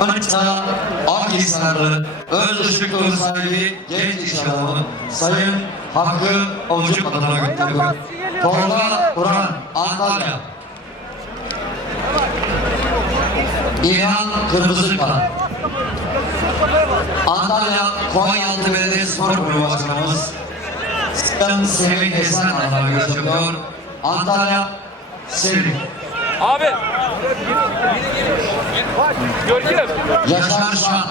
Manisa Akhisarlı öz ışıklı sahibi genç iş adamı Sayın Hakkı Avcı adına gönderiyor. Tolga Kur'an Antalya. İlhan Kırmızıkan. Antalya Konyaaltı Belediye Spor Kulübü Başkanımız Sayın Sevin Esen adına görüşüyor. Antalya Sevin. Abi. Görkem. Yaşar Şan.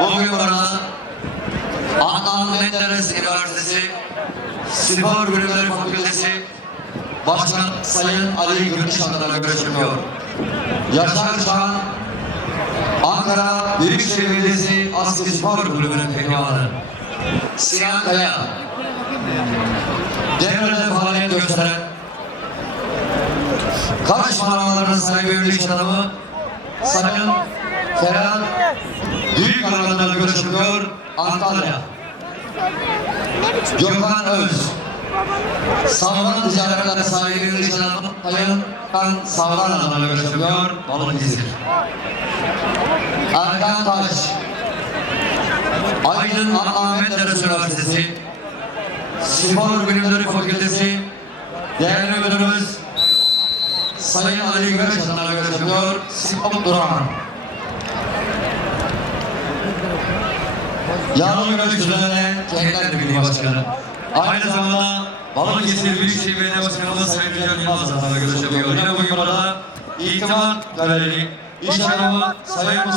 Bugün burada Adnan Menderes Üniversitesi Spor Bilimleri Fakültesi Başkan Sayın Ali Gümüş adına görüşülüyor. Yaşar Şan Ankara Büyükşehir Belediyesi Askı Spor Kulübü'nün pehlivanı. Sinan Kaya Devrede faaliyet gösteren Kaş manalarının sahibi ünlü iş adamı Sayın Ferhat Büyük alanında görüşülüyor Antalya. Gökhan Öz. Savran ticaretleri sahibi iş adamı Sayın Kan Savran adına görüşülüyor Balıkesir. Erkan Taş. Aydın Ahmet Ders Üniversitesi Spor Bilimleri Fakültesi Sayın Ali Güneş adına görüşülüyor. Spor Duran. Yağlı Güneş üzerine Kentler Birliği Başkanı. Aynı zamanda Balıkesir Büyükşehir Belediye Başkanımız Sayın Yücel Yılmaz adına görüşülüyor. Yine bugün burada İtimat Galeri, İş Adamı Sayın